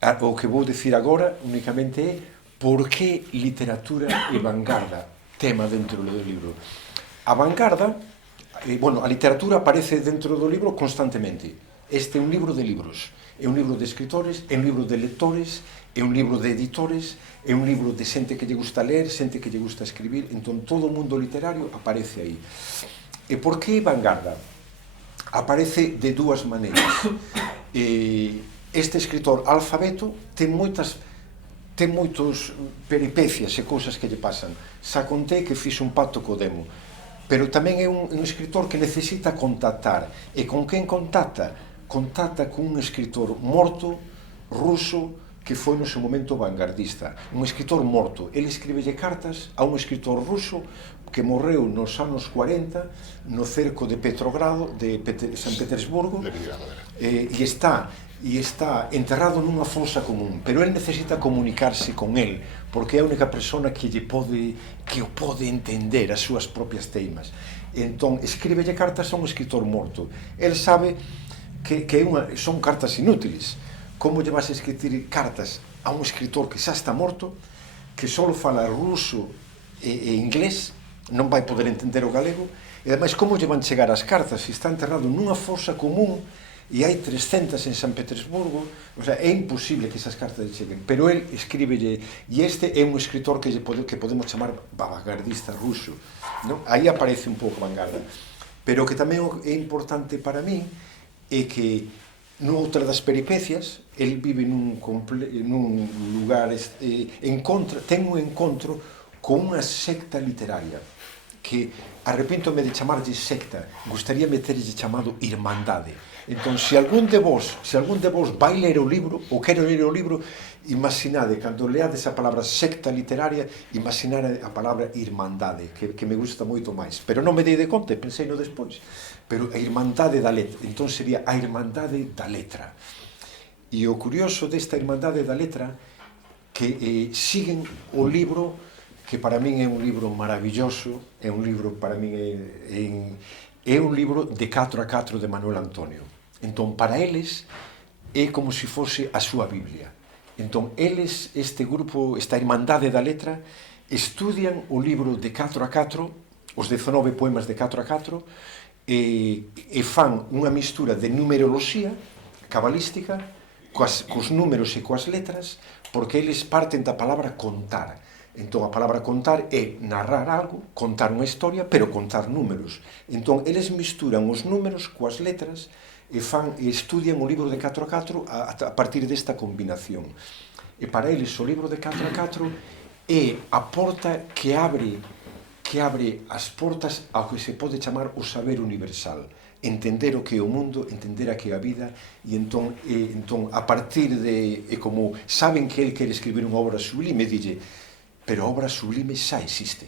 O que vou dicir agora únicamente é por que literatura e vanguarda, tema dentro do libro. A vanguarda, a literatura aparece dentro do libro constantemente. Este é un libro de libros, é un libro de escritores, é un libro de lectores, é un libro de editores, é un libro de xente que lle gusta ler, xente que lle gusta escribir, entón todo o mundo literario aparece aí. E por que vanguarda? Aparece de dúas maneiras. Este escritor alfabeto ten moitos peripecias e cousas que lle pasan. Xa contei que fixe un pacto co demo, pero tamén é un escritor que necesita contactar. E con quen contacta? Contacta con un escritor morto, ruso, que foi no seu momento vanguardista. Un escritor morto. Ele escríbelle cartas a un escritor ruso que morreu nos anos 40 no cerco de Petrogrado, de San Petersburgo, e está enterrado nunha fosa común, pero ele necesita comunicarse con el, porque é a única persona que o pode entender as súas propias teimas. Entón, escríbelle cartas a un escritor morto. El sabe que son cartas inútiles. Como lle vas a escribir cartas a un escritor que xa está morto, que só fala ruso e inglés, non vai poder entender o galego, e ademais como lle van chegar as cartas se está enterrado nunha fosa común e hai 300 en San Petersburgo? O sea, é imposible que esas cartas lle cheguen, pero el escríbelle, e este é un escritor que podemos chamar vanguardista ruso, non? Aí aparece un pouco vanguarda, pero que tamén é importante para mí é que noutra das peripecias el vive nun lugar, ten un encontro con unha secta literaria que arrepíntome de chamarlle secta, gustaría meterlle chamado Irmandade. Entón, se algún de vos vai ler o libro, ou quero ler o libro, imaginade, cando leades a palabra secta literaria, imaginade a palabra Irmandade, que me gusta moito máis. Pero non me dei de conta, pensei no despois. Pero a Irmandade da letra, entón sería a Irmandade da letra. E o curioso desta Irmandade da letra, que siguen o libro, que para min é un libro maravilloso, é un libro, para min é un libro de 4 a 4 de Manuel Antonio. Entón, para eles, é como se fose a súa Biblia. Entón, eles, este grupo, esta Irmandade da Letra, estudian o libro de 4 a 4, os 19 poemas de 4 a 4, e fan unha mistura de numeroloxía cabalística cos números e coas letras, porque eles parten da palabra contar. Entón, a palabra contar é narrar algo, contar unha historia, pero contar números. Entón, eles misturan os números coas letras e estudian o libro de 4 a 4 a partir desta combinación. E para eles o libro de 4 a 4 é a porta que abre as portas ao que se pode chamar o saber universal. Entender o que é o mundo, entender a que é a vida, e entón a partir de... como saben que ele quere escribir unha obra sublime, dille: pero a obra sublime xa existe,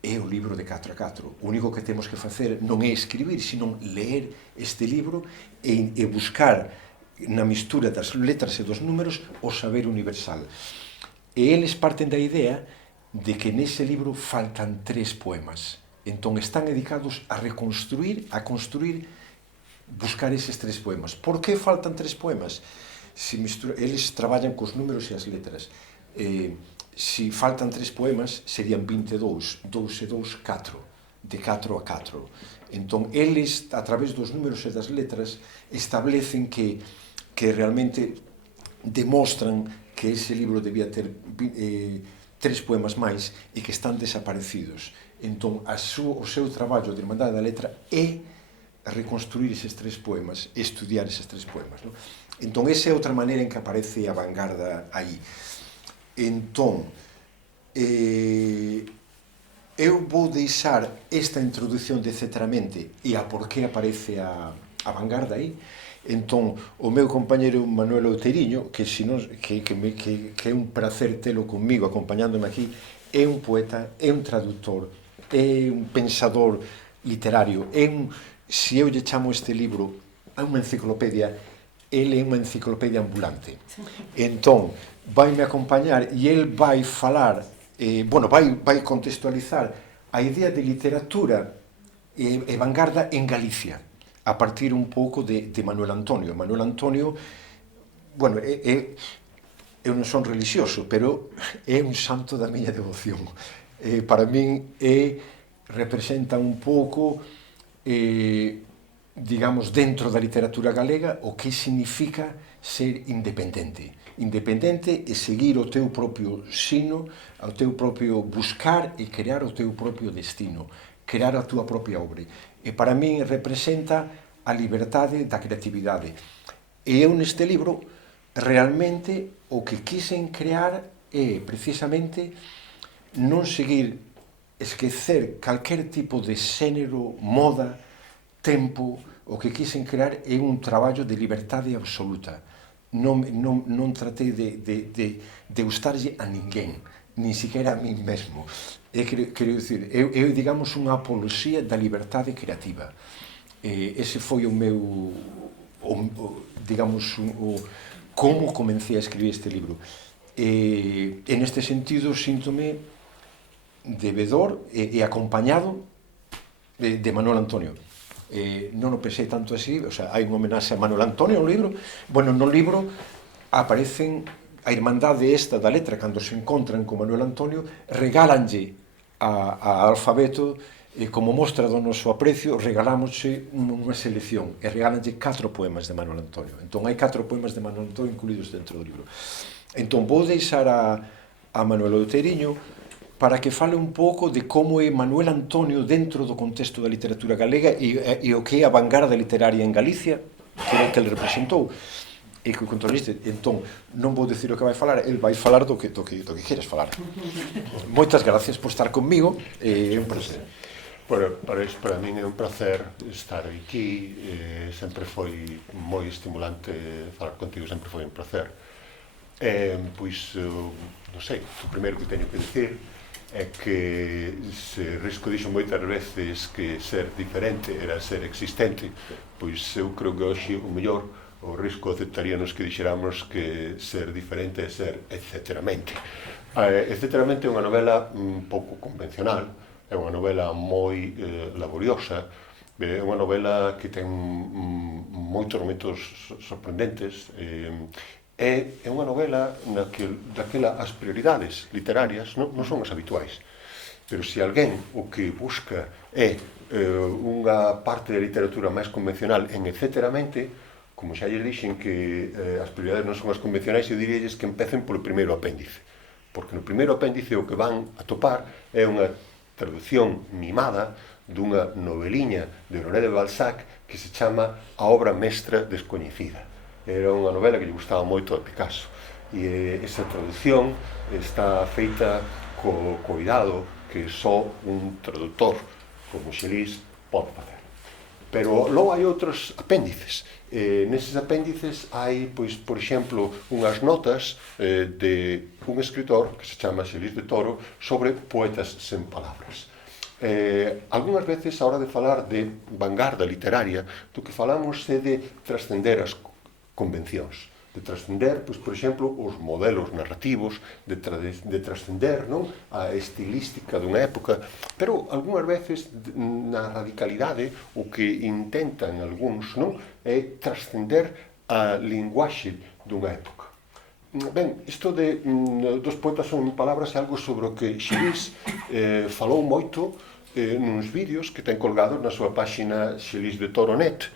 é o libro de 4 a 4. O único que temos que facer non é escribir, sino ler este libro e buscar na mistura das letras e dos números o saber universal. E eles parten da idea de que nese libro faltan 3 poemas. Entón están dedicados a construir, buscar eses 3 poemas. Por que faltan 3 poemas? Eles traballan cos números e as letras. Se faltan 3 poemas, serían 22, 2 e 2, 4, de 4 a 4. Entón, eles, a través dos números e das letras, establecen que realmente demostran que ese libro debía ter 3 poemas máis e que están desaparecidos. Entón, o seu traballo de Irmandade da Letra é reconstruir eses 3 poemas, estudiar eses 3 poemas. Non? Entón, esa é outra maneira en que aparece a vanguarda aí. Entón, eu vou deixar esta introdución de Cetramente e a por que aparece a vanguarda aí. Entón, o meu compañeiro Manuel Outeiriño, que é un prazer telo comigo, acompañándome aquí, é un poeta, é un traductor, é un pensador literario, se eu lle chamo este libro a unha enciclopedia, ele é unha enciclopedia ambulante. Entón, vai-me acompañar e el vai falar, vai contextualizar a idea de literatura e vanguarda en Galicia, a partir un pouco de Manuel Antonio. Manuel Antonio, eu non son religioso, pero é un santo da miña devoción. Para min representa un pouco, digamos, dentro da literatura galega, o que significa ser independente. Independente e seguir o teu propio sino, o teu propio buscar e crear o teu propio destino, crear a túa propia obra. E para min representa a liberdade da creatividade. E eu neste libro realmente o que quixen crear é precisamente non seguir, esquecer calquer tipo de xénero, moda, tempo. O que quixen crear é un traballo de liberdade absoluta. Non tratei de gustarlle a ninguén, nin siquiera a mí mesmo. Quero dicir, é digamos unha apoloxía da liberdade creativa. Ese foi o meu, digamos, como comecei a escribir este libro. E neste sentido síntome debedor e acompañado de Manuel Antonio. Non o pensei tanto así, o sea, hai unha homenaxe a Manuel Antonio no libro. Bueno, no libro aparecen a irmandade esta da letra, cando se encontran con Manuel Antonio, regálanlle a Alfabeto, como mostra do noso aprecio, regalámoslle unha selección, e regálanlle 4 poemas de Manuel Antonio. Entón, hai 4 poemas de Manuel Antonio incluídos dentro do libro. Entón, vou deixar a Manuel Outeiriño para que fale un pouco de como é Manuel Antonio dentro do contexto da literatura galega e o que é a vanguarda literaria en Galicia, que é o que ele representou, e que contorniste. Entón, non vou dicir o que vai falar, ele vai falar do que queres falar. Moitas gracias por estar conmigo, é un prazer. Bueno, para min é un prazer estar aquí, sempre foi moi estimulante falar contigo, sempre foi un prazer. Pois, non sei, o primeiro que teño que dicir é que se Risco dixo moitas veces que ser diferente era ser existente, pois eu creo que hoxe o mellor o Risco aceptaríanos que dixéramos que ser diferente é ser etcéteramente. Etcéteramente é unha novela un pouco convencional, é unha novela moi laboriosa, é unha novela que ten moitos momentos sorprendentes, é unha novela daquela as prioridades literarias non son as habituais, pero se alguén o que busca é unha parte da literatura máis convencional en etcéteramente, como xa lles dixen que as prioridades non son as convencionais, eu diríalles que empecen polo primeiro apéndice, porque no primeiro apéndice o que van a topar é unha traducción mimada dunha noveliña de Honoré de Balzac que se chama A obra mestra descoñecida. Era unha novela que lle gustaba moito a Picasso, e esa traducción está feita co cuidado que só un traductor como Xelís pode facer. Pero logo hai outros apéndices. Neses apéndices hai, pois, por exemplo, unhas notas de un escritor que se chama Xelís de Toro sobre poetas sen palabras. Algúnas veces, a hora de falar de vanguarda literaria, do que falamos é de trascender as convencións, de trascender, pois, por exemplo, os modelos narrativos, de trascender, non, a estilística dunha época, pero algunhas veces na radicalidade o que intentan algúns, non, é trascender a linguaxe dunha época. Ben, isto de dos poetas son palabras é algo sobre o que Xelís falou moito nuns vídeos que ten colgados na súa páxina Xelís de Toro.net.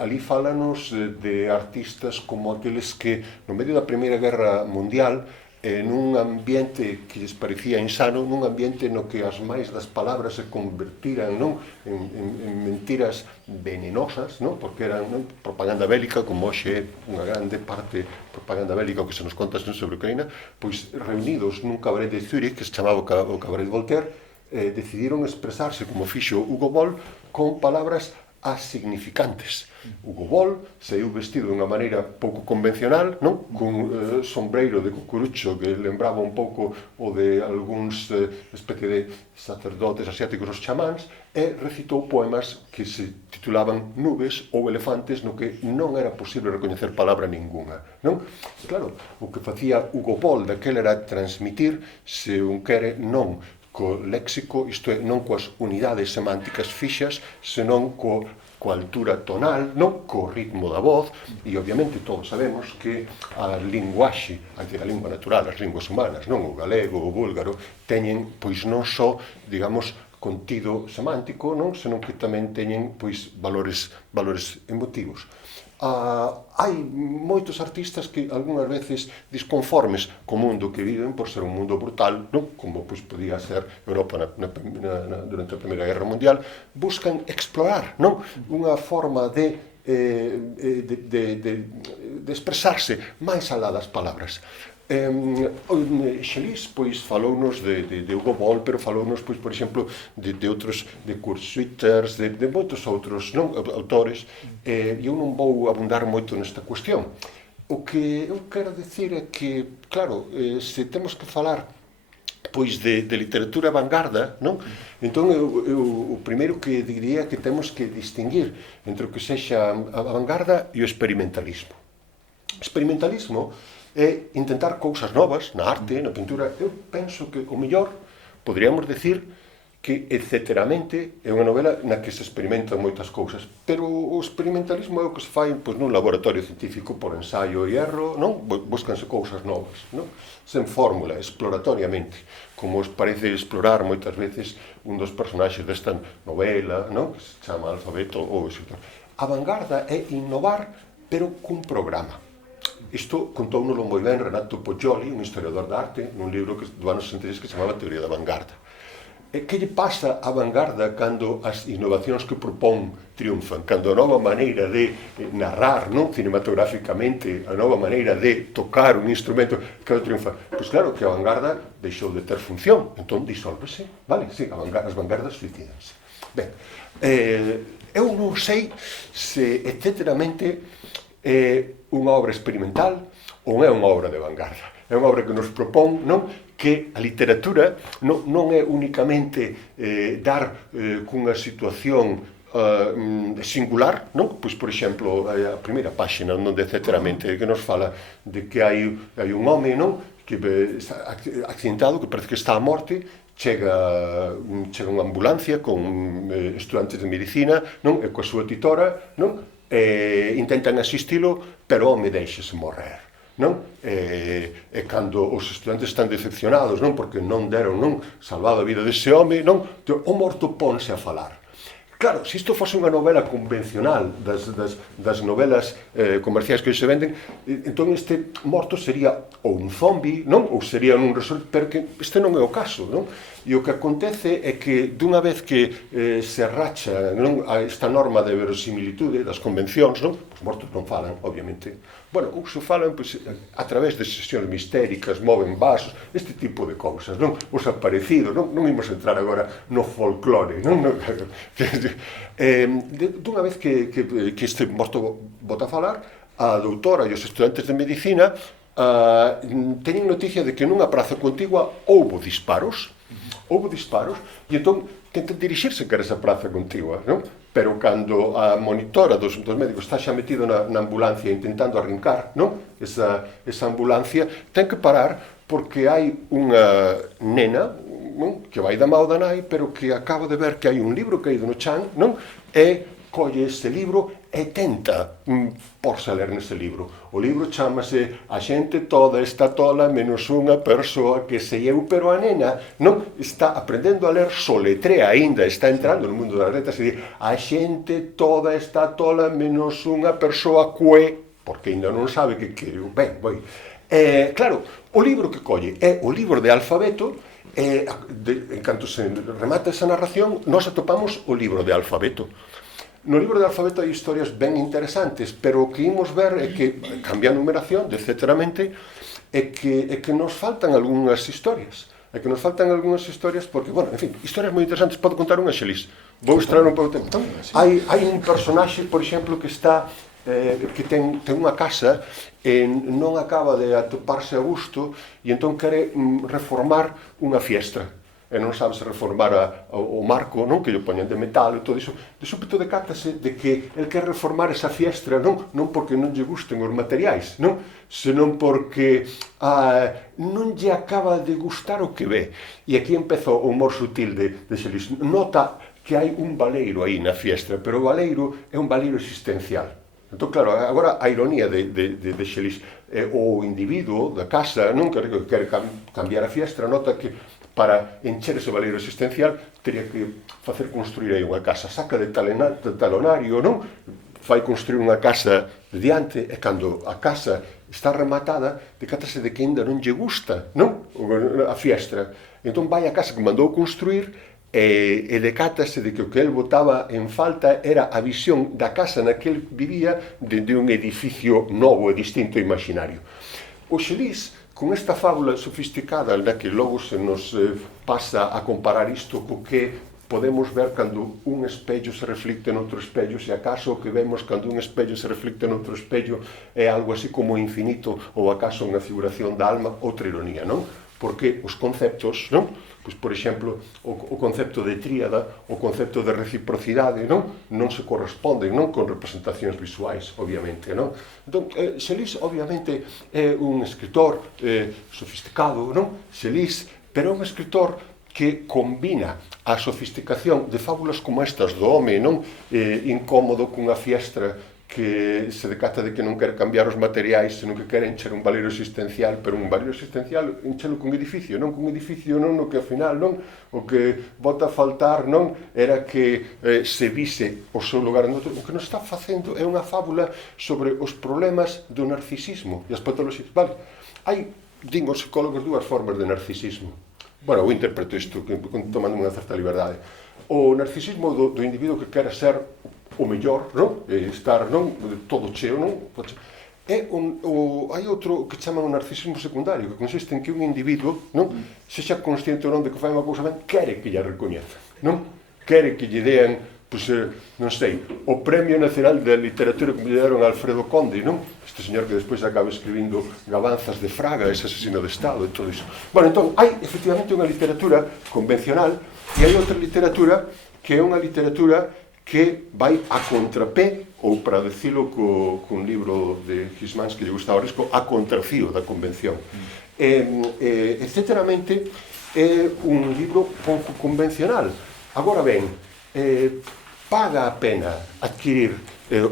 Ali fálanos de artistas como aqueles que no medio da Primeira Guerra Mundial, nun ambiente que lles parecía insano, nun ambiente no que as máis das palabras se convertiran, non, en mentiras venenosas, non, porque eran, non, propaganda bélica, como hoxe é unha grande parte propaganda bélica o que se nos conta sobre Ucraína, pois reunidos nun cabaret de Zurich que se chamaba o cabaret Voltaire, decidiron expresarse como fixo Hugo Boll con palabras asignificantes. Hugo Boll saiu vestido de unha maneira pouco convencional, non? Cun sombreiro de cucurucho que lembraba un pouco o de algúns especie de sacerdotes asiáticos, os chamáns, e recitou poemas que se titulaban Nubes ou Elefantes, no que non era posible recoñecer palabra ninguna, non? Claro, o que facía Hugo Boll daquela era transmitir, se un quere, non co léxico, isto é, non coas unidades semánticas fixas, senón co coa altura tonal, non? Co ritmo da voz, e obviamente todos sabemos que a linguaxe, a lingua natural, as linguas humanas, non? O galego, o búlgaro, teñen, pois non só, digamos, contido semántico, non? Senón que tamén teñen, pois, valores emotivos. Hai moitos artistas que algunhas veces disconformes co mundo que viven por ser un mundo brutal, non? Como pois, podía ser Europa durante a Primeira Guerra Mundial, buscan explorar, non? Unha forma de expresarse máis alá das palabras. Xelis, pois, falounos de Hugo Boll, pero falounos, pois, por exemplo, de outros, de Kurt Schwitters, de moitos outros, non, autores, e eu non vou abundar moito nesta cuestión. O que eu quero dicir é que, claro, se temos que falar pois de literatura vanguarda, non? Entón, eu o primeiro que diría que temos que distinguir entre o que sexa a vanguarda e o experimentalismo. O experimentalismo é intentar cousas novas na arte, na pintura. Eu penso que o mellor poderíamos decir que etcéteramente é unha novela na que se experimentan moitas cousas, pero o experimentalismo é o que se fai pois, nun laboratorio científico por ensaio e erro, non? Búscanse cousas novas, non? Sen fórmula, exploratoriamente, como os parece explorar moitas veces un dos personaxes desta novela, non? Que se chama Alfabeto ou escritor. A vanguarda é innovar, pero cun programa. Isto contounoslo moi ben Renato Poggioli, un historiador de arte, nun libro do ano 66 que se chamaba Teoría da Vanguarda. E que lle pasa á vanguarda cando as innovacións que propón triunfan? Cando a nova maneira de narrar, non, cinematográficamente, a nova maneira de tocar un instrumento que triunfa? Pois claro que a vanguarda deixou de ter función, entón disólvese, vale? Sí, as vanguardas suicídanse. Ben, eu non sei se etcéteramente é unha obra experimental ou é unha obra de vanguarda. É unha obra que nos propón, non, que a literatura non é únicamente dar cunha situación singular, non? Pois, por exemplo, a primeira páxina onde etcéteramente que nos fala de que hai un home, non, que accidentado, que parece que está a morte, chega unha ambulancia con estudantes de medicina, non? E coa súa titora, non? Intentan asistilo, pero o home deixase morrer, non? E cando os estudantes están decepcionados, non? Porque non deron, non, salvado a vida dese home, non? O morto ponse a falar. Claro, se isto fose unha novela convencional das novelas comerciais que hoxe se venden, entón este morto sería ou un zombi, non? Ou sería un resort, pero que este non é o caso, non? E o que acontece é que dunha vez que se racha, non, esta norma de verosimilitude das convencións, non? Os mortos non falan, obviamente. Bueno, ou se falan pois, a través de sesións mistéricas, moven vasos, este tipo de cousas, non? Os aparecidos, non imos entrar agora no folclore, non? Dunha vez que este morto bota a falar, a doutora e os estudantes de medicina teñen noticia de que nunha praza contigua houbo disparos, e entón tentan dirixirse cara a esa praza contigua, non? Pero cando a monitora dos médicos está xa metido na ambulancia intentando arrincar, non? Esa ambulancia ten que parar porque hai unha nena, non? Que vai da mao da nai, pero que acaba de ver que hai un libro caído no chan, non? E colle ese libro e tenta porse a ler nese libro. O libro chamase A xente toda está tola menos unha persoa que sei eu, pero a nena non está aprendendo a ler, soletrea aínda, está entrando no mundo das letras e di a xente toda está tola menos unha persoa que, porque aínda non sabe que quero. Ben, voi. Claro, o libro que colle é o libro de alfabeto. En canto se remata esa narración, nós atopamos o libro de alfabeto. No libro de alfabeto hai historias ben interesantes, pero o que imos ver é que cambia a numeración, etcéteramente, é que nos faltan algunhas historias. Porque, bueno, en fin, historias moi interesantes. Podo contar unha, Xelis? Vou extraer un pouco tempo. Hai un personaxe, por exemplo, que está que ten unha casa e non acaba de atoparse a gusto e entón quere reformar unha fiestra. E non sabe se reformar o marco, non, que lle poñen de metal e todo iso. De súpeto decátase de que el quer reformar esa fiestra non porque non lle gusten os materiais, non, senón porque non lle acaba de gustar o que ve. E aquí empeza o humor sutil de Xelis. Nota que hai un baleiro aí na fiestra, pero o baleiro é un baleiro existencial. Entón, claro, agora a ironía de Xelís, o individuo da casa non quere cambiar a fiestra, nota que para encher ese baleiro existencial teria que facer construir aí unha casa, saca de talonario, non? Fai construir unha casa de diante, e cando a casa está rematada, decátase de que ainda non lle gusta, non? A fiestra. Entón vai a casa que mandou construir e decátase de que o que el botaba en falta era a visión da casa na que el vivía de un edificio novo e distinto e imaginario. O Xelís, con esta fábula sofisticada na que logo se nos pasa a comparar isto co que podemos ver cando un espello se reflicte noutro espello, se acaso o que vemos cando un espello se reflicte noutro espello é algo así como infinito ou acaso unha figuración da alma, outra ironía, non? Porque os conceptos, non? Pois, por exemplo, o concepto de tríada, o concepto de reciprocidade, non se corresponden, non con representacións visuais, obviamente, non? Entón, Xelís, obviamente, é un escritor sofisticado, non? Xelís, pero é un escritor que combina a sofisticación de fábulas como estas do home, non? Incómodo cunha fiestra que se decata de que non quere cambiar os materiais, senón que quere encher un baleiro existencial, pero un baleiro existencial enchelo cun edificio, non cun edificio non no que ao final non o que bota a faltar non era que se vise o seu lugar en outro. O que nos está facendo é unha fábula sobre os problemas do narcisismo e as patoloxías. Vale, hai, din os psicólogos, dúas formas de narcisismo. Bueno, eu interpreto isto tomando unha certa liberdade. O narcisismo do individuo que quere ser o mellor, non? Estar, non? Todo cheo, non? Hai outro que chaman o narcisismo secundario, que consiste en que un individuo, non? Sexa consciente ou non de que fai unha cousa ben, quere que lla recoñeza, non? Quere que lle dean, pois, non sei, o Premio Nacional de Literatura que lle deron a Alfredo Conde, non? Este señor que despois acaba escribindo Gabanzas de Fraga, ese asesino de Estado e todo iso. Bueno, entón, hai efectivamente unha literatura convencional e hai outra literatura que é unha literatura que vai a contrapé, ou para decilo cun libro de Huysmans que lle gustaba o risco, a contrafío da convención. Etcéteramente, é un libro pouco convencional. Agora ben, paga a pena adquirir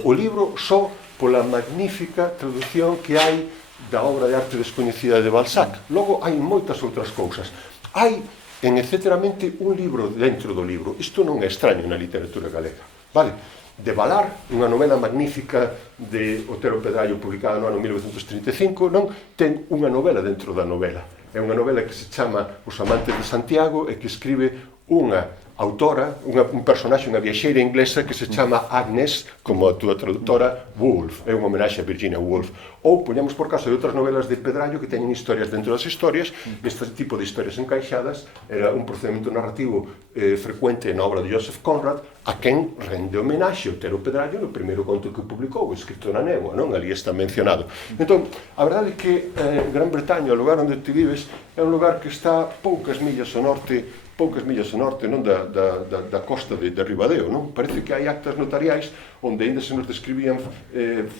o libro só pola magnífica traducción que hai da obra de arte descoñecida de Balzac. Logo, hai moitas outras cousas. Hai en etcéteramente un libro dentro do libro. Isto non é extraño na literatura galega, vale? De Valar, unha novela magnífica de Otero Pedrallo publicada no ano 1935, non? Ten unha novela dentro da novela. É unha novela que se chama Os amantes de Santiago e que escribe unha autora, un personaxe, unha viaxeira inglesa que se chama Agnes, como a túa traductora, Woolf. É unha homenaxe a Virginia Woolf. Ou, poñamos por caso de outras novelas de Pedrallo que teñen historias dentro das historias. Este tipo de historias encaixadas era un procedimento narrativo frecuente na obra de Joseph Conrad, a quen rende homenaxe Otero Pedrallo no primeiro conto que publicou, escrito na néboa, non? Ali está mencionado. Entón, a verdade é que Gran Bretaña, o lugar onde ti vives, é un lugar que está poucas millas ao norte non da costa de Ribadeo, non? Parece que hai actas notariais onde ainda se nos describían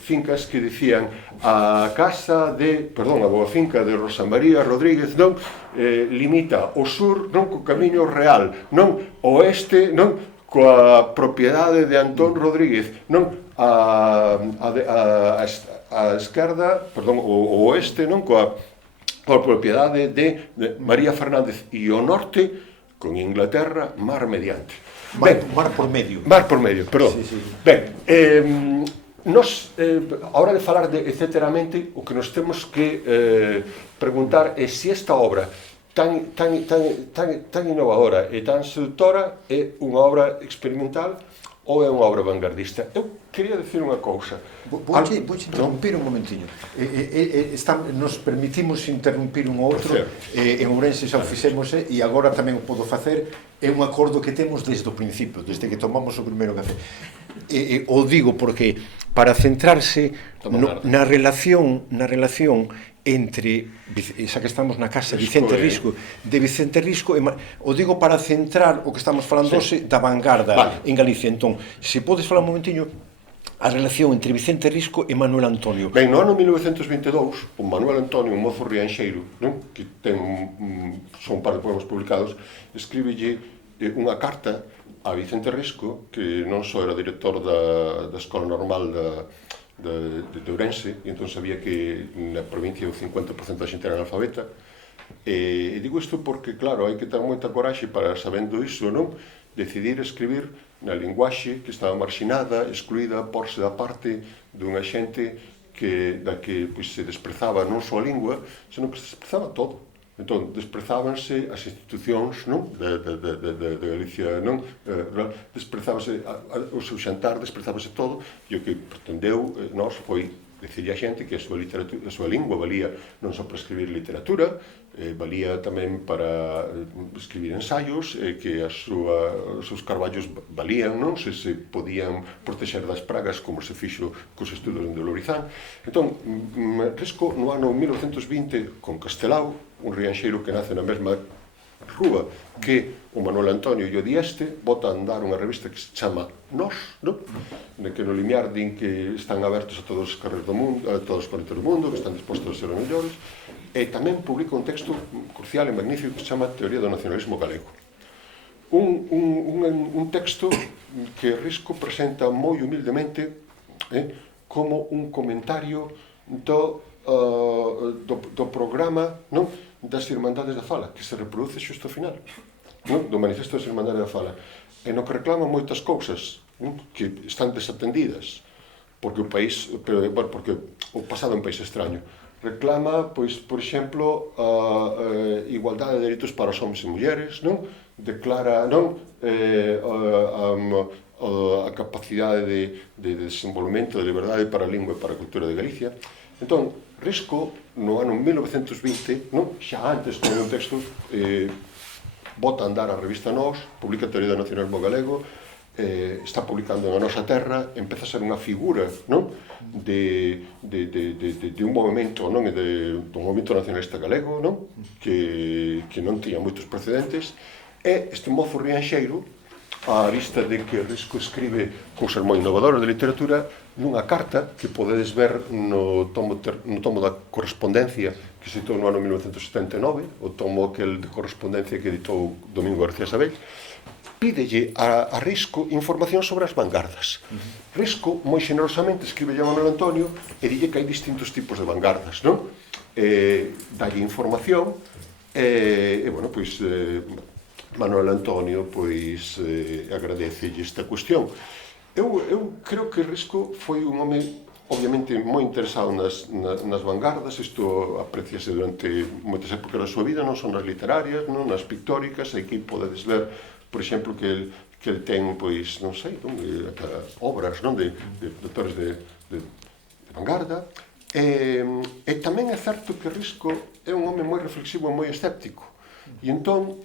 fincas que dicían a boa finca de Rosa María Rodríguez, non? Limita o sur, non? Co camiño real, non? Oeste, non? Coa propiedade de Antón Rodríguez, non? A esquerda, perdón, o oeste, non? Coa propiedade de María Fernández e o norte con Inglaterra, mar mediante. Mar por medio. Mar por medio, perdón. Sí. Ben, nos, a hora de falar de etcéteramente, o que nos temos que preguntar é se esta obra tan innovadora e tan seductora é unha obra experimental ou é unha obra vanguardista. Eu quería decir unha cousa. Vouche interrumpir un momentiño. Nos permitimos interrumpir un ou outro, en Ourense xa o fixemos e agora tamén o podo facer. É un acordo que temos desde o principio, desde que tomamos o primeiro café. O digo porque para centrarse na relación entre, xa que estamos na casa Vicente Risco, o digo para centrar o que estamos falando hoxe da vanguarda en Galicia. Entón, se podes falar un momentiño a relación entre Vicente Risco e Manuel Antonio. Ben, no ano 1922, o Manuel Antonio, un mozo rianxeiro, non? Que ten son un par de poemas publicados, escríbelle unha carta a Vicente Risco, que non só era director da Escola Normal de Ourense, e entón sabía que na provincia o 50% da xente era analfabeta. E digo isto porque, claro, hai que ter moita coraxe para, sabendo iso, non, decidir escribir na linguaxe que estaba marxinada, excluída, porse da parte dunha xente da que se desprezaba non só a lingua, senón que se desprezaba todo. Entón, desprezábanse as institucións, non, de Galicia, non, desprezábase o seu xantar, desprezábase todo, e o que pretendeu nós foi dicirlle a xente que a súa lingua valía non só para escribir literatura, valía tamén para escribir ensaios, que os seus carballos valían, non, se podían protexer das pragas como se fixo cos estudos de Lourizán. Entón, Risco no ano 1920 con Castelao, un rianxeiro que nace na mesma rúa que o Manuel Antonio e o Dieste, bota a andar unha revista que se chama Nós, non? Na que no limiar din que están abertos a todos os carreros do mundo, a todos os planetas do mundo, que están dispostos a ser os mellores, e tamén publica un texto crucial e magnífico que se chama Teoría do Nacionalismo Galego. Un texto que Risco presenta moi humildemente como un comentario do programa, non, das Irmandades da Fala, que se reproduce xusto ao final, non, do Manifesto das Irmandades da Fala, e no que reclaman moitas cousas, non, que están desatendidas, porque o país, porque o pasado é un país extraño. Reclama, pois, por exemplo, a igualdade de dereitos para os homens e mulleres, non? Declara, non, a capacidade de desenvolvemento de liberdade para a lingua e para a cultura de Galicia. Entón, Risco, no ano 1920, non, xa antes con un texto, bota a andar a revista Nós, publica a Teoría do Nacionalismo Galego, está publicando na nosa terra, empeza a ser unha figura, non, de un movimento, non, do movimento nacionalista galego, non, que non tiña moitos precedentes, e este mozo rianxeiro, a vista de que Risco escribe cousas moi innovadoras de literatura, nunha carta que podedes ver no tomo da correspondencia que se editou no ano 1979, o tomo aquel de correspondencia que editou Domingo García Sabell, pídelle a Risco información sobre as vanguardas. Risco, moi xenerosamente, escribe a Manuel Antonio e dille que hai distintos tipos de vanguardas, non? Dalle información e, bueno, pois, Manuel Antonio, pois, agradecelle esta cuestión. Eu creo que Risco foi un home, obviamente, moi interesado nas vanguardas, isto apreciase durante moitas épocas da súa vida, non son nas literarias, non nas pictóricas, aquí podedes ver, por exemplo, que el ten, pois, non sei, obras, non, de autores de vanguarda, e tamén é certo que Risco é un home moi reflexivo e moi escéptico, e entón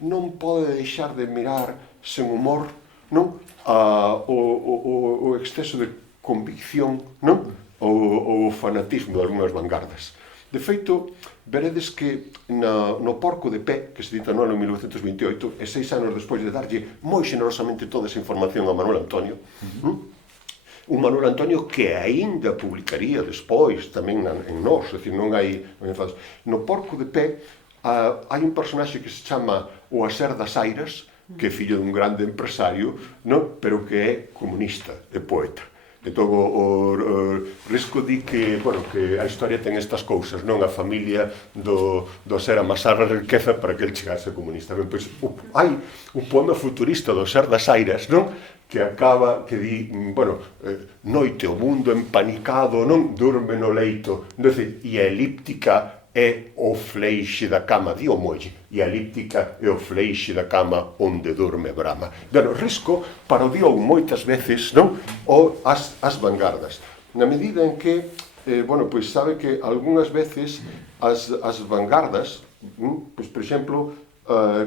non pode deixar de mirar sen humor, non, o exceso de convicción, non, o fanatismo de algunhas vanguardas. De feito, veredes que no Porco de Pé, que se edita no ano 1928, e 6 anos despois de darlle moi xenerosamente toda esa información a Manuel Antonio, un Manuel Antonio que aínda publicaría despois tamén en Nós, é dicir, non hai... No Porco de Pé hai un personaxe que se chama o Aser das Airas, que é fillo dun grande empresario, non? Pero que é comunista e poeta. Entón, o Risco di que, bueno, que a historia ten estas cousas, non? A familia do Ser amasar a riqueza para que el chegase comunista. Ben, pois, hai un poema futurista do Ser das Airas, non? Que acaba, que di, bueno, noite o mundo empanicado, non? Durme no leito, e a elíptica é o fleixe da cama, di o molle, e a elíptica é o fleixe da cama onde durme Brahma. Bueno, Risco parodiou moitas veces, non? As vanguardas. Na medida en que, bueno, pois sabe que algunhas veces as vanguardas, pois, por exemplo,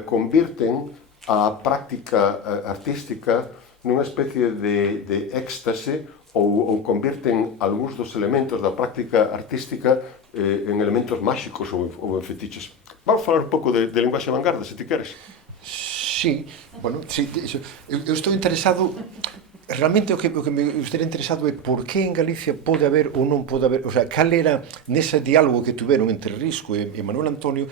convirten a práctica artística nunha especie de éxtase ou convirten algúns dos elementos da práctica artística en elementos máxicos ou en fetiches. Vamos falar un pouco de linguaxe vanguarda, se ti queres. Sí, bueno, sí, eu estou interesado realmente o que me gustaría interesado é por que en Galicia pode haber ou non pode haber, o sea, cal era nese diálogo que tuveron entre Risco e Manuel Antonio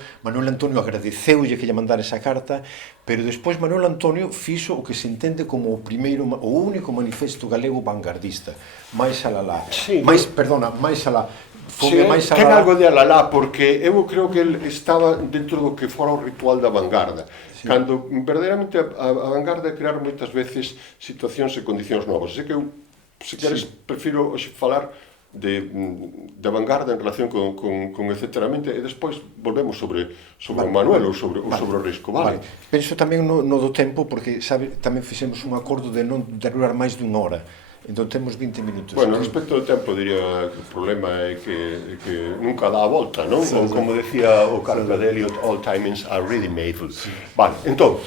agradeceulle que lle mandara esa carta, pero despois Manuel Antonio fixo o que se entende como o primeiro, o único manifesto galego vanguardista, máis alalá, máis alá, ten algo de alalá, porque eu creo que ele estaba dentro do que fora o ritual da vanguarda. Cando verdadeiramente a vanguarda é crear moitas veces situacións e condicións novas. Así que eu, se queres, prefiro hoxe falar da vanguarda en relación con etcéteramente, e despois volvemos sobre o Manuel ou sobre o Risco, vale? Penso tamén no do tempo, porque, sabe, tamén fixemos un acordo de non durar máis dunha hora. Entón temos 20 minutos. Bueno, respecto ao tempo, diría que o problema é que nunca dá a volta, non? Ou como decía o Carpe de Eliot, all timings are ready-made. Vale, entón,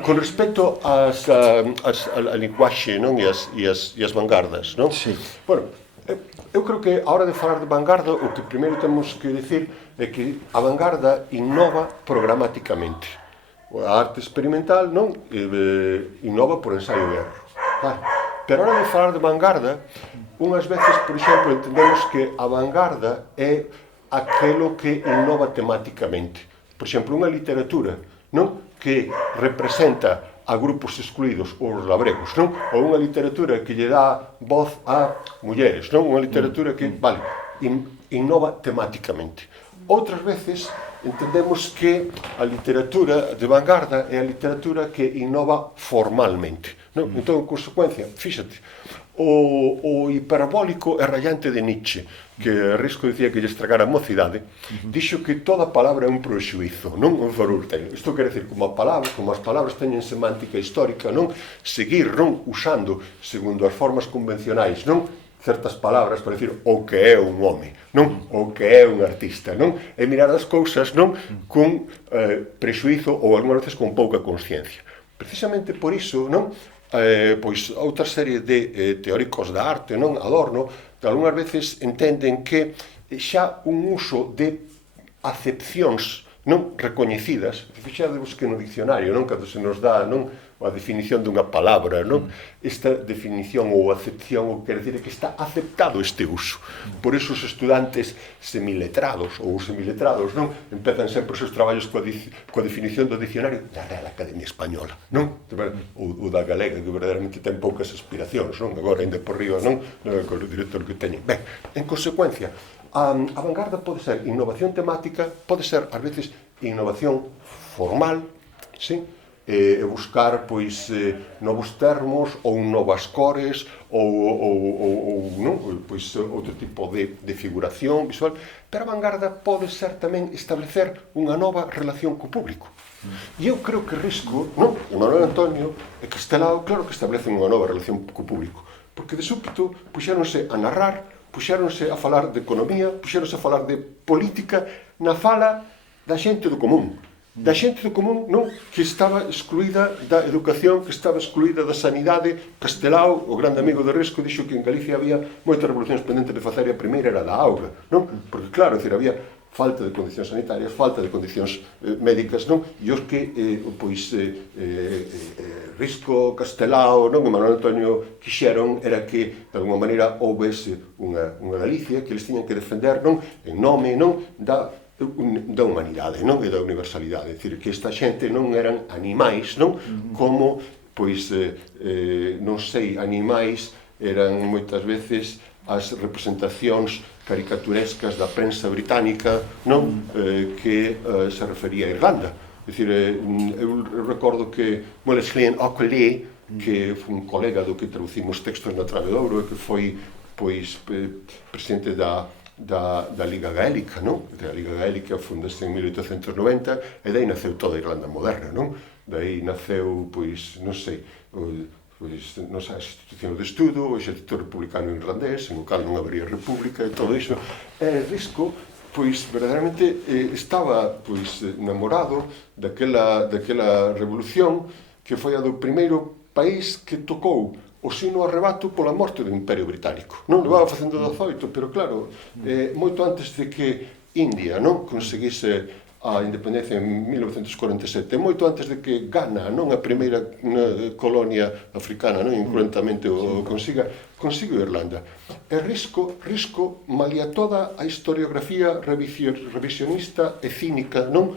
con respecto a linguaxe, non? E as vanguardas, non? Sí. Bueno, eu creo que a hora de falar de vanguarda, o que primeiro temos que dicir é que a vanguarda innova programáticamente. A arte experimental, non? Innova por ensaio e erro. Vale. Pero a hora de falar de vanguarda, unhas veces, por exemplo, entendemos que a vanguarda é aquelo que innova temáticamente. Por exemplo, unha literatura, non? Que representa a grupos excluídos, ou os labregos, non? Ou unha literatura que lle dá voz a mulleres, non? Unha literatura que, vale, innova temáticamente. Outras veces entendemos que a literatura de vanguarda é a literatura que innova formalmente, non? Entón, en consecuencia, fíxate, o hiperbólico e rayante de Nietzsche, que Risco dicía que lle estragara a mocidade, dixo que toda palabra é un proxuízo, non un farurteiro. Isto quere decir, como as palabras teñen semántica histórica, non? Seguir, non? Usando, segundo as formas convencionais, non? Certas palabras para dicir o que é un home, non? O que é un artista, non? E mirar as cousas, non? Con prexuízo ou algunhas veces con pouca consciencia. Precisamente por iso, non? Pois outra serie de teóricos da arte, non? Adorno, que algunhas veces entenden que xa un uso de acepcións non recoñecidas, fixadevos que no diccionario, non? Cando se nos dá, non? A definición dunha palabra, non? Esta definición ou acepción o que quer decir é que está aceptado este uso. Por iso os estudantes semiletrados ou semiletrados, non? Empezan sempre os seus traballos coa definición do diccionario da Real Academia Española, non? Ou da galega, que verdadeiramente ten poucas aspiracións, non? Agora, ainda por riba, non? Con o director que teñen. Ben, en consecuencia, a vanguarda pode ser innovación temática, pode ser, ás veces, innovación formal, sí? E buscar, pois, novos termos ou novas cores ou non? Pois, outro tipo de figuración visual, pero a vanguarda pode ser tamén establecer unha nova relación co público. E eu creo que Risco, non? E Manuel Antonio e Castelao, claro que establecen unha nova relación co público, porque de súbito puxéronse a narrar, puxéronse a falar de economía, puxéronse a falar de política na fala da xente do común. Da xente do común, non? Que estaba excluída da educación, que estaba excluída da sanidade. Castelao, o grande amigo de Risco, dixo que en Galicia había moitas revolucións pendentes de facer, e a primeira era da auga, non? Porque, claro, decir, había falta de condicións sanitarias, falta de condicións médicas, non? E os que, Risco, Castelao, non? E Manuel Antonio quixeron era que, de alguma maneira, houbese unha Galicia que eles tiñan que defender, non? En nome, non? Da humanidade, non? E da universalidade, é dicir, que esta xente non eran animais, non? Como, pois, non sei, animais eran moitas veces as representacións caricaturescas da prensa británica, non? Que se refería a Irlanda. É dicir, eu recordo que Molesclén Ockelé, que foi un colega do que traducimos textos na Trave de Ouro e que foi, pois, presidente da Liga Gaélica, non? A Liga Gaélica fundase en 1890 e daí naceu toda a Irlanda moderna, non? Daí naceu, pois, non sei, as institucións de estudo, o exército republicano irlandés, en o cal non habería república e todo iso. E Risco, pois, verdadeiramente estaba, pois, namorado daquela revolución que foi a do primeiro país que tocou o sino arrebato pola morte do Imperio Británico. Non levaba facendo 18, pero claro, moito antes de que India non conseguise a independencia en 1947, moito antes de que Ghana, non a primeira colonia africana, non incruentamente o consiga Irlanda. E Risco, malia toda a historiografía revisionista e cínica, non?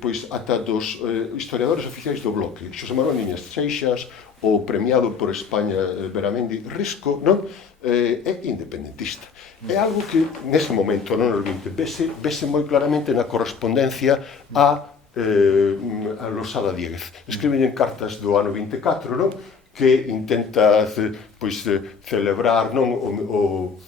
Pois ata dos historiadores oficiais do bloque, Xosé Manuel Niñas Seixas, o premiado por España Beramendi, Risco, non? É independentista. É algo que, nese momento, non nos 20, vese moi claramente na correspondencia a Losada Dieguez. Escriben en cartas do ano 24, non? Que intenta celebrar, non?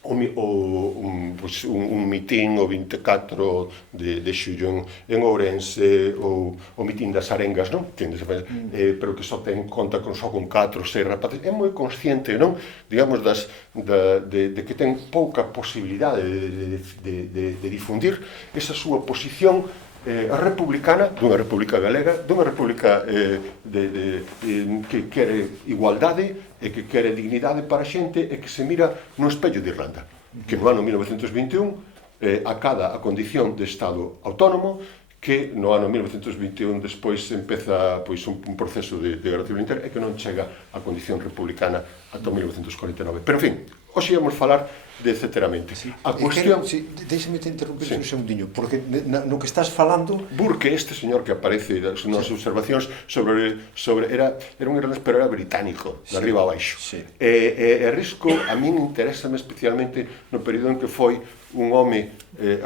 Un mitín o 24 de xullo en Ourense, o mitín das arengas, non? Pero que só conta con 4 ou 6 rapaces. É moi consciente, non? Digamos, de que ten pouca posibilidade de difundir esa súa posición republicana, dunha república galega, dunha república que quere igualdade e que quere dignidade para a xente e que se mira no espello de Irlanda, que no ano 1921 acada a condición de Estado autónomo, que no ano 1921 despois empeza un proceso de guerra civil interna e que non chega á condición republicana ata 1949. Pero, en fin, hoxe íamos falar de etcéteramente. A cuestión... Déxame te interrumpir un segundinho, porque no que estás falando... Burke, este señor que aparece nas observacións era un irlandés, pero era británico, de arriba a baixo. E Risco, a min interésame especialmente no período en que foi un home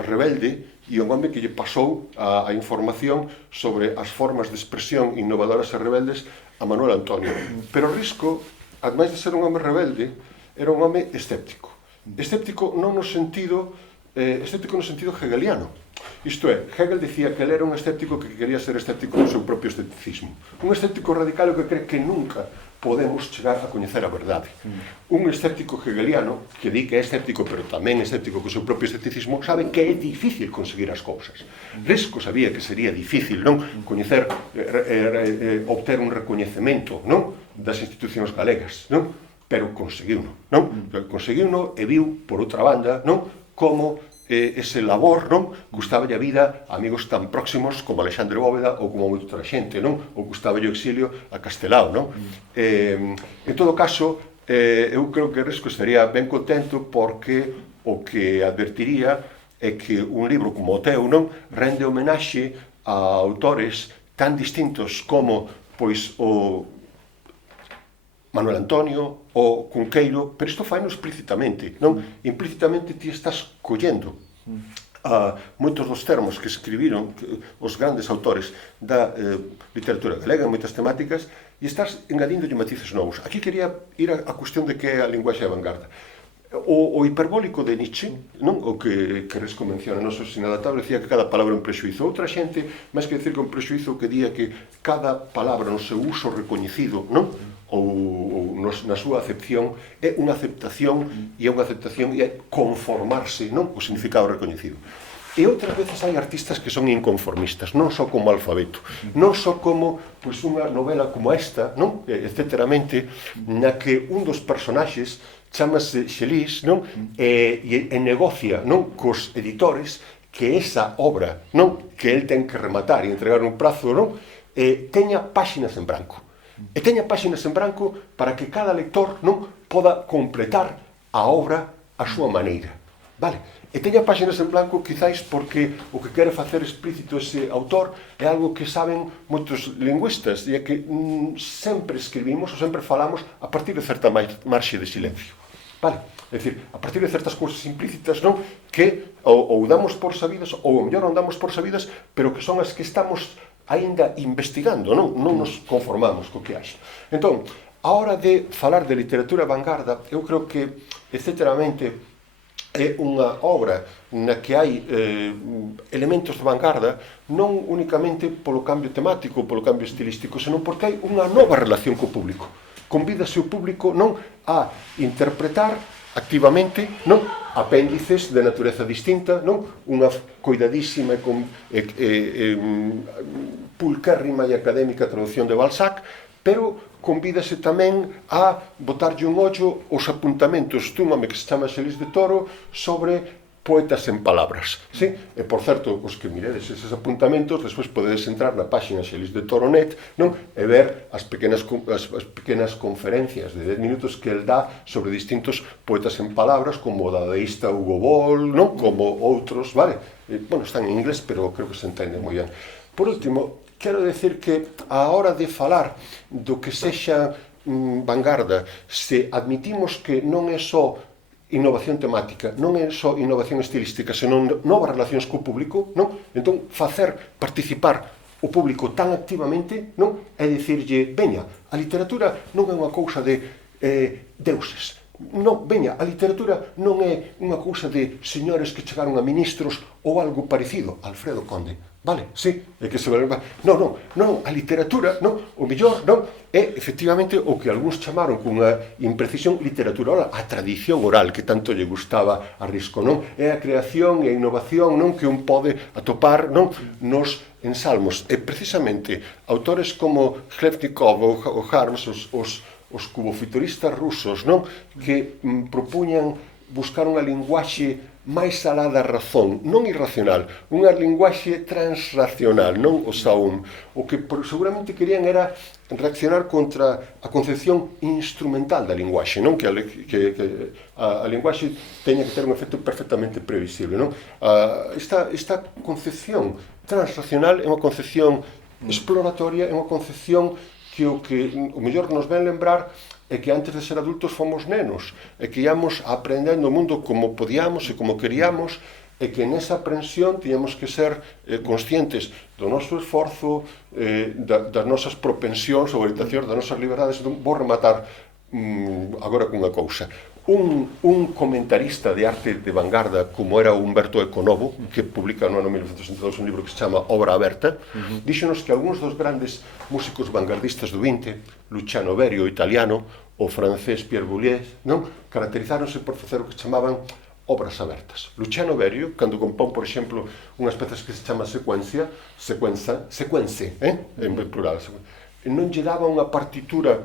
rebelde e un home que lle pasou a información sobre as formas de expresión innovadoras e rebeldes a Manuel Antonio. Pero Risco, ademais de ser un home rebelde, era un home escéptico. Escéptico non no sentido hegeliano. Isto é, Hegel dicía que ele era un escéptico que quería ser escéptico do seu propio escepticismo. Un escéptico radical que cree que nunca podemos chegar a coñecer a verdade. Un escéptico hegeliano, que di que é escéptico, pero tamén escéptico co seu propio escepticismo, sabe que é difícil conseguir as cousas. Risco sabía que sería difícil, non? Coñecer, obter un recoñecemento, non? Das institucións galegas, non? Pero conseguiuno, non? Conseguiuno e viu, por outra banda, non? Como ese labor, non? Gustaballe a vida a amigos tan próximos como Alexandre Bóveda ou como outra xente, non? Ou gustaballe o exilio a Castelao, non? En todo caso, eu creo que Risco estaría ben contento porque o que advertiría é que un libro como o teu, non? Rende homenaxe a autores tan distintos como, pois, o Manuel Antonio, o Cunqueiro, pero isto faino explícitamente, non? Implícitamente ti estás collendo moitos dos termos que escribiron os grandes autores da literatura galega en moitas temáticas e estás engadíndolle matices novos. Aquí quería ir á cuestión de que é a linguaxe de vanguarda. O hiperbólico de Nietzsche, non? O que Risco menciona no seu Sinadaptable, decía que cada palabra é un prexuízo. Outra xente, máis que decir que un prexuízo, que día que cada palabra no seu uso recoñecido, non? Ou na súa acepción é unha aceptación e é conformarse, non? O significado recoñecido. E outras veces hai artistas que son inconformistas, non só como Alfabeto, non só como unha novela como esta, non? Etcéteramente, na que un dos personaxes chamase Xelís, non? E negocia, non? Cos editores que esa obra, non? Que el ten que rematar e entregar un prazo, non? Teña páxinas en branco. E teña páxinas en branco para que cada lector non poda completar a obra a súa maneira. Vale? E teña páxinas en branco quizáis porque o que quere facer explícito ese autor é algo que saben moitos lingüistas e é que sempre escribimos ou sempre falamos a partir de certa marxe de silencio. Vale? É dicir, a partir de certas cousas implícitas, non? Que ou damos por sabidas ou ao mellor non damos por sabidas, pero que son as que estamos aínda investigando, non nos conformamos co que haxa. Entón, a hora de falar de literatura vanguarda, eu creo que, etcéteramente, é unha obra na que hai elementos de vanguarda non únicamente polo cambio temático, polo cambio estilístico, senón porque hai unha nova relación co público. Convídase o público non a interpretar activamente, non? Apéndices de natureza distinta, non? Unha coidadísima e pulquérrima e académica traducción de Balzac, pero convídase tamén a botarlle un ollo os apuntamentos dun home que se chama Xelís de Toro sobre Poetas en palabras, sí? E, por certo, os que miredes eses apuntamentos, despois podedes entrar na páxina Xelis de Toronet, non? E ver as pequenas conferencias de 10 minutos que el dá sobre distintos poetas en palabras, como o dadaísta Hugo Boll, non? Como outros, vale? Bueno, están en inglés, pero creo que se entende moi ben. Por último, quero decir que a hora de falar do que sexa vanguarda, se admitimos que non é só innovación temática, non é só innovación estilística, senón novas relacións co público, non? Entón, facer participar o público tan activamente, non? É dicirlle, veña, a literatura non é unha cousa de deuses, non, veña, a literatura non é unha cousa de señores que chegaron a ministros ou algo parecido, Alfredo Conde, vale, sí, é que se non, a literatura, non, o mellor, non, é efectivamente o que algúns chamaron cunha imprecisión literatura oral, a tradición oral que tanto lle gustaba a Risco, non? É a creación e a innovación, non, que un pode atopar, non, nos ensalmos. E precisamente autores como Khlevnikov ou Harms, os cubofuturistas rusos, non, que propuñan buscar unha linguaxe máis alá da razón, non irracional, unha linguaxe transracional, non o Saum. O que seguramente querían era reaccionar contra a concepción instrumental da linguaxe, non? Que a linguaxe teña que ter un efecto perfectamente previsible, non? Esta concepción transracional é unha concepción exploratoria, é unha concepción que o mellor nos ven lembrar é que antes de ser adultos fomos nenos, e que íamos aprendendo o mundo como podíamos e como queríamos, e que nesa aprensión tiñamos que ser conscientes do noso esforzo, das nosas propensións ou orientacións, das nosas liberdades. Entón, vou rematar agora cunha cousa. Un comentarista de arte de vanguarda como era Umberto Eco-Novo, que publica no ano 1962 un libro que se chama Obra Aberta, díxonos que algúns dos grandes músicos vanguardistas do 20, Luciano Berio, italiano, o francés Pierre Boulez, non? Caracterizáronse por facer o que chamaban obras abertas. Luciano Berio, cando compón, por exemplo, unhas pezas que se chama secuence, en plural, non lle daba unha partitura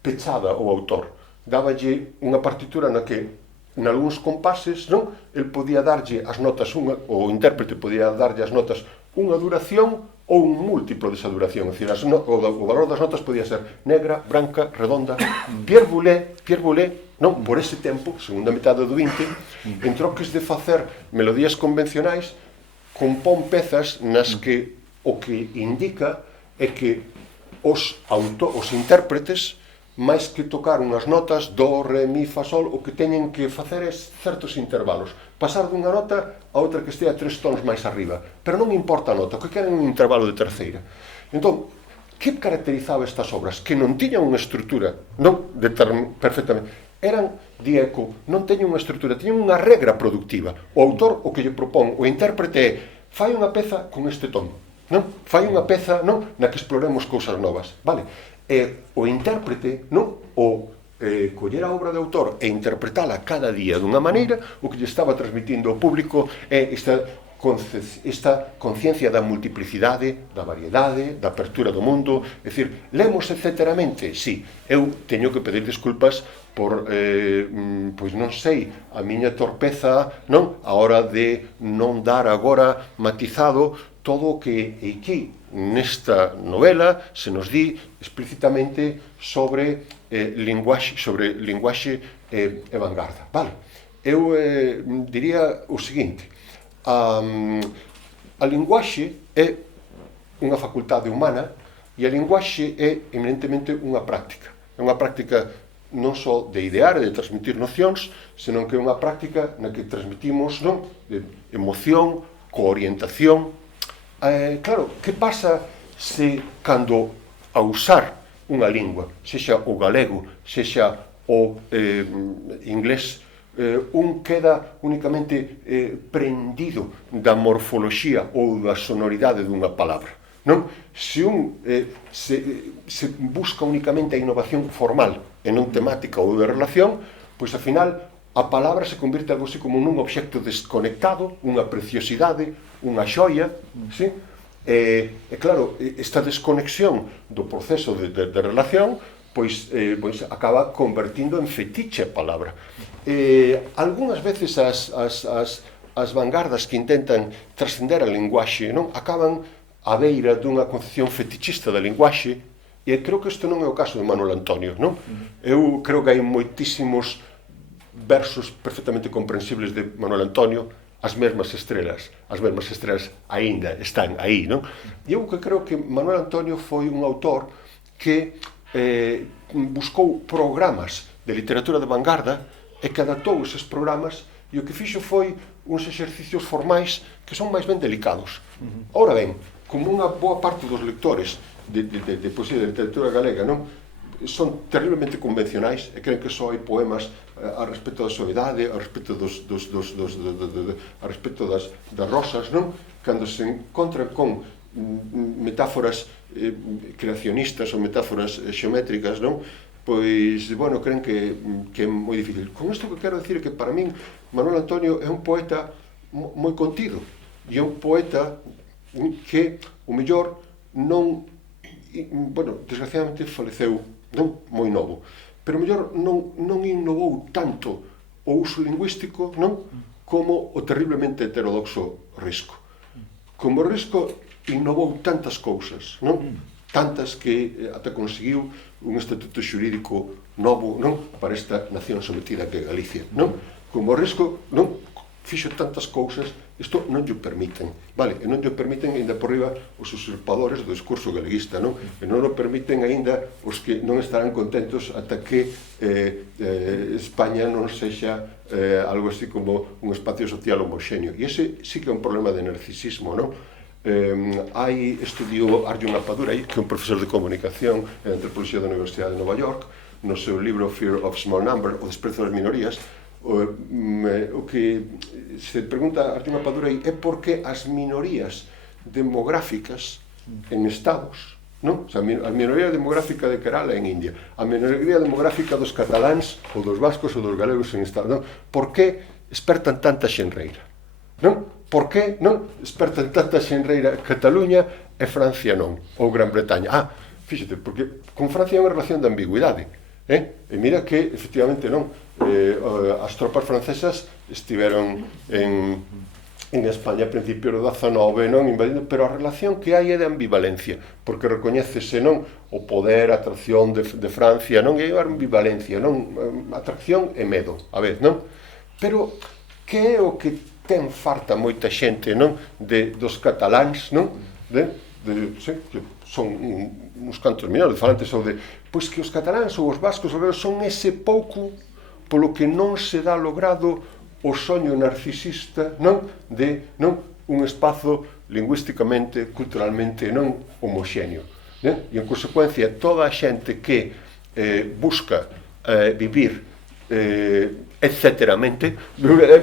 pechada ao autor, dáballe unha partitura na que, nalgúns compases, non? El podía darlle as notas o intérprete podía darlle as notas unha duración ou un múltiplo desa duración, é dicir, o valor das notas podía ser negra, branca, redonda. Pierre Boulez, non, por ese tempo, segunda metade do 20, en troques de facer melodías convencionais, compón pezas nas que o que indica é que os intérpretes, máis que tocar unhas notas, do, re, mi, fa, sol, o que teñen que facer é certos intervalos. Pasar dunha nota a outra que estea 3 tons máis arriba. Pero non importa a nota, o que queren un intervalo de terceira. Entón, que caracterizaba estas obras? Que non tiñan unha estrutura, non perfectamente. Eran, di Eco, non teñen unha estrutura, teñen unha regra productiva. O autor, o que lle propón, o intérprete é, fai unha peza con este tono, non? Fai unha peza, non, na que exploremos cousas novas, vale? E o intérprete, non, coller a obra de autor e interpretala cada día dunha maneira, o que lle estaba transmitindo ao público é esta conciencia da multiplicidade, da variedade, da apertura do mundo. É dicir, lemos etcéteramente? Sí, eu teño que pedir desculpas por, pois non sei, a miña torpeza, non, a hora de non dar agora matizado todo o que aquí nesta novela se nos di explícitamente sobre linguaxe e vanguarda. Vale, eu diría o seguinte: a linguaxe é unha facultade humana e a linguaxe é eminentemente unha práctica. É unha práctica non só de idear e de transmitir nocións, senón que é unha práctica na que transmitimos, non, emoción, coorientación. Claro, que pasa se cando a usar unha lingua, sexa o galego, sexa o inglés, un queda únicamente prendido da morfoloxía ou da sonoridade dunha palabra, non? Se se busca únicamente a innovación formal e non temática ou de relación, pois, ao final, a palabra se convirte algo así como nun obxecto desconectado, unha preciosidade, unha xoia, sí? E claro, esta desconexión do proceso de relación pois acaba convertindo en fetiche a palabra. Algúnas veces as vanguardas que intentan trascender a linguaxe acaban á beira dunha concepción fetichista da linguaxe, e creo que isto non é o caso de Manuel Antonio. Eu creo que hai moitísimos versos perfectamente comprensibles de Manuel Antonio, as mesmas estrelas aínda están aí. E eu que creo que Manuel Antonio foi un autor que buscou programas de literatura de vanguarda e que adaptou eses programas, e o que fixo foi uns exercicios formais que son máis ben delicados. Ora ben, como unha boa parte dos lectores de poesía de literatura galega son terriblemente convencionais e creen que só hai poemas a respecto da soidade, a respecto a respecto das rosas, cando se encontran con metáforas creacionistas ou metáforas xeométricas, pois, bueno, creen que é moi difícil. Con isto que quero dicir é que para min Manuel Antonio é un poeta moi contido, e é un poeta que o mellor non, bueno, desgraciadamente faleceu moi novo, pero o mellor non innovou tanto o uso lingüístico como o terriblemente heterodoxo Risco. Como Risco innovou tantas cousas, tantas que ata conseguiu un estatuto xurídico novo para esta nación sometida que é Galicia. Como Risco fixo tantas cousas, isto non lle permiten, vale? E non lle permiten ainda por riba os usurpadores do discurso galeguista, e non o permiten ainda os que non estarán contentos ata que España non sexa algo así como un espacio social homoxéneo. E ese sí que é un problema de narcisismo, Hai estudiou Arjun Appadurai, que é un profesor de comunicación e de antropoloxía da Universidade de Nova York, no seu libro Fear of Small Number, o desprezo das minorías. O que se pregunta Arjun Appadurai é por que as minorías demográficas en estados, a minoría demográfica de Kerala en India, a minoría demográfica dos cataláns ou dos vascos ou dos galegos en estados, por que espertan tanta xenreira? Por que espertan tanta xenreira Cataluña e Francia non? Ou Gran Bretaña? Fíxate, porque con Francia é unha relación de ambigüidade. E mira que, efectivamente, as tropas francesas estiveron en España a principios do XIX, invadindo, pero a relación que hai é de ambivalencia, porque recoñécese o poder, a atracción de Francia, é a ambivalencia, atracción e medo, a vez, Pero que é o que ten farta moita xente dos cataláns, que son uns cantos menores falantes, pois que os cataláns ou os vascos son ese pouco polo que non se dá logrado o soño narcisista de un espazo lingüísticamente, culturalmente homoxéneo. E en consecuencia toda a xente que busca vivir etcéteramente,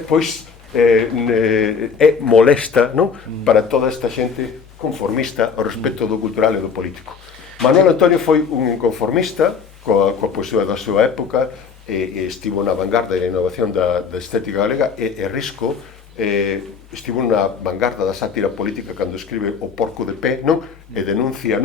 pois é molesta para toda esta xente conformista ao respecto do cultural e do político. Manuel Antonio foi un inconformista coa poesía da súa época, e estivo na vanguarda da innovación da estética galega, e Risco estivo na vanguarda da sátira política cando escribe O porco de pé, e denuncia